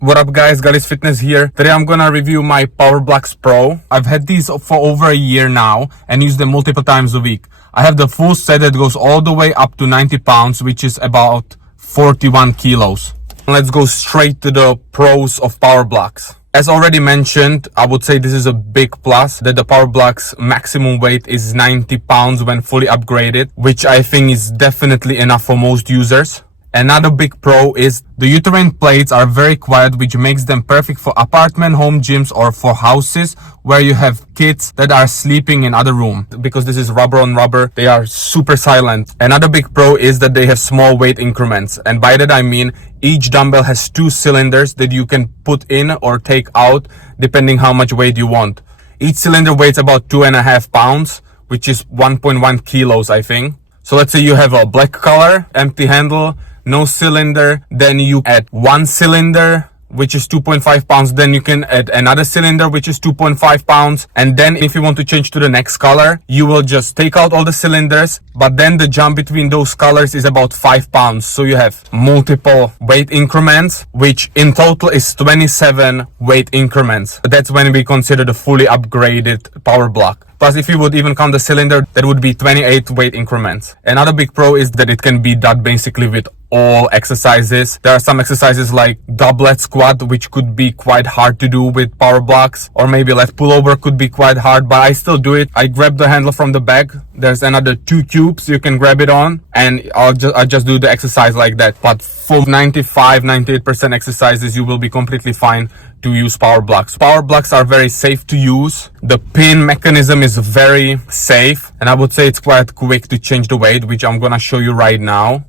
What up guys, Galis Fitness here. Today I'm gonna review my Powerblocks Pro. I've had these for over a year now and use them multiple times a week. I have the full set that goes all the way up to 90 pounds, which is about 41 kilos. Let's go straight to the pros of Powerblocks. As already mentioned, I would say this is a big plus that the Powerblocks maximum weight is 90 pounds when fully upgraded, which I think is definitely enough for most users. Another big pro is the uterine plates are very quiet, which makes them perfect for apartment, home gyms, or for houses where you have kids that are sleeping in other rooms. Because this is rubber on rubber, they are super silent. Another big pro is that they have small weight increments. And by that I mean each dumbbell has 2 cylinders that you can put in or take out depending how much weight you want. Each cylinder weighs about 2.5 pounds, which is 1.1 kilos, I think. So let's say you have a black color, empty handle, no cylinder, then you add 1 cylinder, which is 2.5 pounds, then you can add another cylinder, which is 2.5 pounds, and then if you want to change to the next color, you will just take out all the cylinders, but then the jump between those colors is about 5 pounds, so you have multiple weight increments, which in total is 27 weight increments. That's when we consider the fully upgraded Powerblock. Plus, if you would even count the cylinder, that would be 28 weight increments. Another big pro is that it can be done basically with all exercises. There are some exercises like doublet squat, which could be quite hard to do with Powerblocks, or maybe lat pullover could be quite hard, but I still do it. I grab the handle from the back. There's another 2 cubes you can grab it on, and I'll just do the exercise like that. But for 95-98% exercises, you will be completely fine to use Powerblocks. Powerblocks are very safe to use. The pin mechanism is very safe, and I would say it's quite quick to change the weight, which I'm gonna show you right now.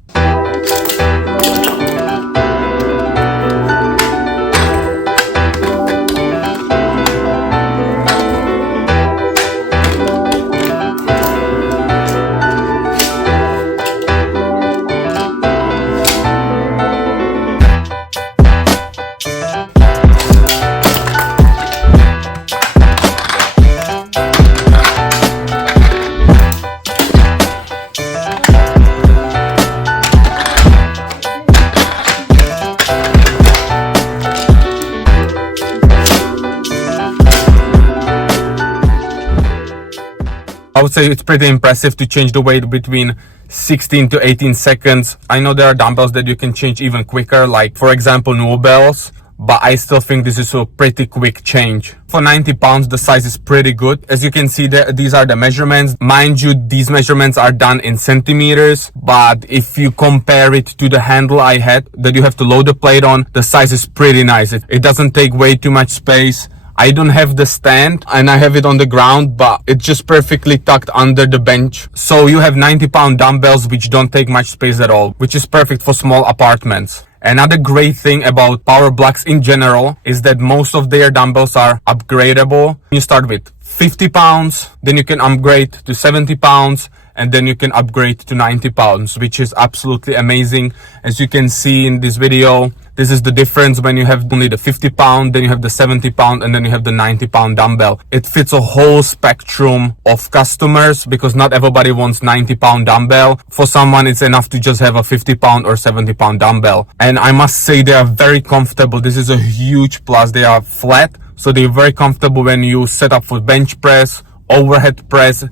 I would say it's pretty impressive to change the weight between 16 to 18 seconds. I know there are dumbbells that you can change even quicker, like for example Dumbbells, but I still think this is a pretty quick change. For 90 pounds, the size is pretty good. As you can see, these are the measurements. Mind you, these measurements are done in centimeters, but if you compare it to the handle I had that you have to load the plate on, the size is pretty nice. It doesn't take way too much space. I don't have the stand and I have it on the ground, but it's just perfectly tucked under the bench. So you have 90-pound dumbbells which don't take much space at all, which is perfect for small apartments. Another great thing about Powerblocks in general is that most of their dumbbells are upgradable. You start with 50 pounds, then you can upgrade to 70 pounds, and then you can upgrade to 90 pounds, which is absolutely amazing. As you can see in this video, this is the difference when you have only the 50 pound, then you have the 70 pound, and then you have the 90 pound dumbbell. It fits a whole spectrum of customers because not everybody wants 90 pound dumbbell. For someone, it's enough to just have a 50 pound or 70 pound dumbbell. And I must say they are very comfortable. This is a huge plus. They are flat, so they're very comfortable when you set up for bench press, overhead press,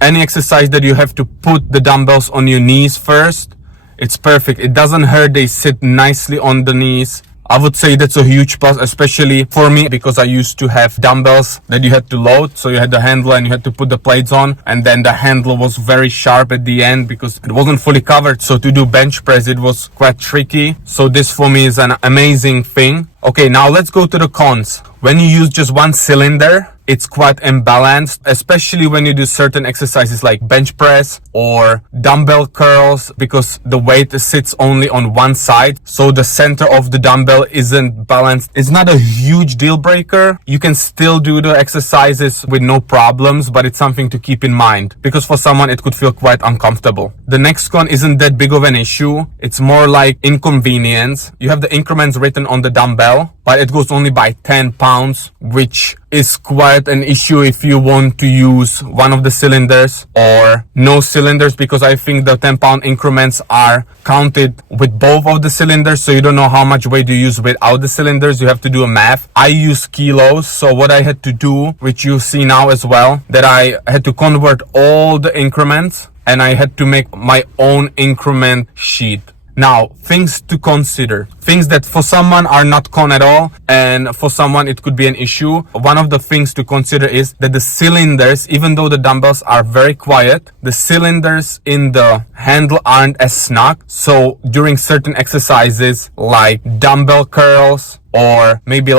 any exercise that you have to put the dumbbells on your knees first. It's perfect. It doesn't hurt. They sit nicely on the knees. I would say that's a huge plus, especially for me, because I used to have dumbbells that you had to load. So you had the handle and you had to put the plates on, and then the handle was very sharp at the end because it wasn't fully covered. So to do bench press, it was quite tricky. So this for me is an amazing thing. Okay, now let's go to the cons. When you use just 1 cylinder, it's quite imbalanced, especially when you do certain exercises like bench press or dumbbell curls, because the weight sits only on one side, so the center of the dumbbell isn't balanced. It's not a huge deal breaker. You can still do the exercises with no problems, but it's something to keep in mind because for someone it could feel quite uncomfortable. The next con isn't that big of an issue. It's more like inconvenience. You have the increments written on the dumbbell, but it goes only by 10 pounds, which is quite an issue if you want to use one of the cylinders or no cylinder cylinders because I think the 10-pound increments are counted with both of the cylinders, so you don't know how much weight you use without the cylinders. You have to do a math. I use kilos, so what I had to do, which you see now as well, that I had to convert all the increments and I had to make my own increment sheet. Now, things to consider. Things that for someone are not con at all, and for someone it could be an issue. One of the things to consider is that the cylinders, even though the dumbbells are very quiet, the cylinders in the handle aren't as snug. So during certain exercises like dumbbell curls or maybe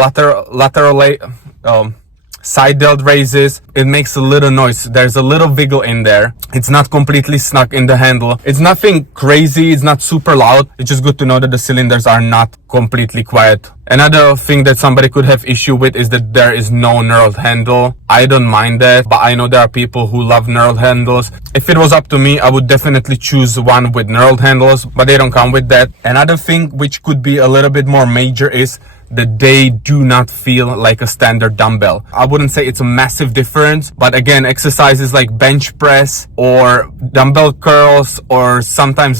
side delt raises, it makes a little noise. There's a little wiggle in there. It's not completely snug in the handle. It's nothing crazy. It's not super loud. It's just good to know that the cylinders are not completely quiet. Another thing that somebody could have issue with is that there is no knurled handle. I don't mind that, but I know there are people who love knurled handles. If it was up to me, I would definitely choose one with knurled handles, but they don't come with that. Another thing which could be a little bit more major is that they do not feel like a standard dumbbell. I wouldn't say it's a massive difference, but again, exercises like bench press or dumbbell curls or sometimes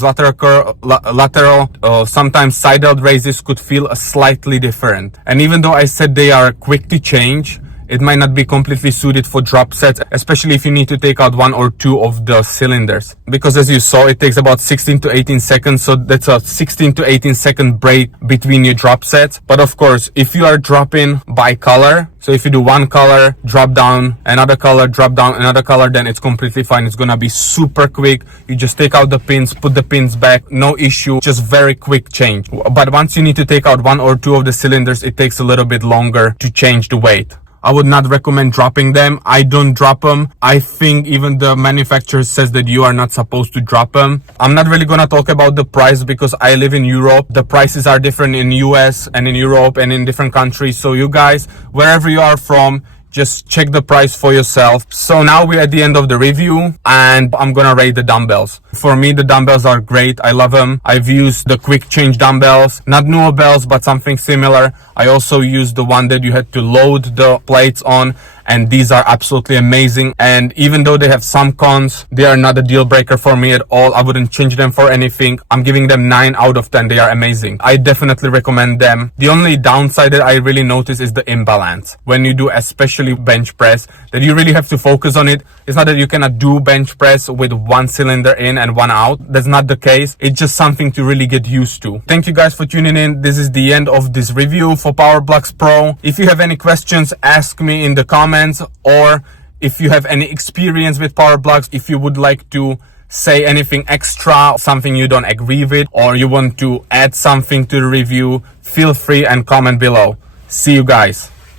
sometimes side delt raises could feel slightly different. And even though I said they are quick to change, it might not be completely suited for drop sets, especially if you need to take out 1 or 2 of the cylinders. Because as you saw, it takes about 16 to 18 seconds. So that's a 16 to 18 second break between your drop sets. But of course, if you are dropping by color, so if you do one color, drop down, another color, drop down, another color, then it's completely fine. It's gonna be super quick. You just take out the pins, put the pins back, no issue, just very quick change. But once you need to take out 1 or 2 of the cylinders, it takes a little bit longer to change the weight. I would not recommend dropping them. I don't drop them. I think even the manufacturer says that you are not supposed to drop them. I'm not really gonna talk about the price because I live in Europe. The prices are different in US and in Europe and in different countries. So you guys, wherever you are from, just check the price for yourself. So now we're at the end of the review and I'm gonna rate the dumbbells. For me, the dumbbells are great. I love them. I've used the quick change dumbbells, not Knurled, but something similar. I also used the one that you had to load the plates on, and these are absolutely amazing. And even though they have some cons, they are not a deal breaker for me at all. I wouldn't change them for anything. I'm giving them 9 out of 10. They are amazing. I definitely recommend them. The only downside that I really notice is the imbalance. When you do especially bench press, that you really have to focus on it. It's not that you cannot do bench press with 1 cylinder in and 1 out. That's not the case. It's just something to really get used to. Thank you guys for tuning in. This is the end of this review for PowerBlocks Pro. If you have any questions, ask me in the comments, or if you have any experience with PowerBlocks, if you would like to say anything extra, something you don't agree with, or you want to add something to the review, feel free and comment below. See you guys.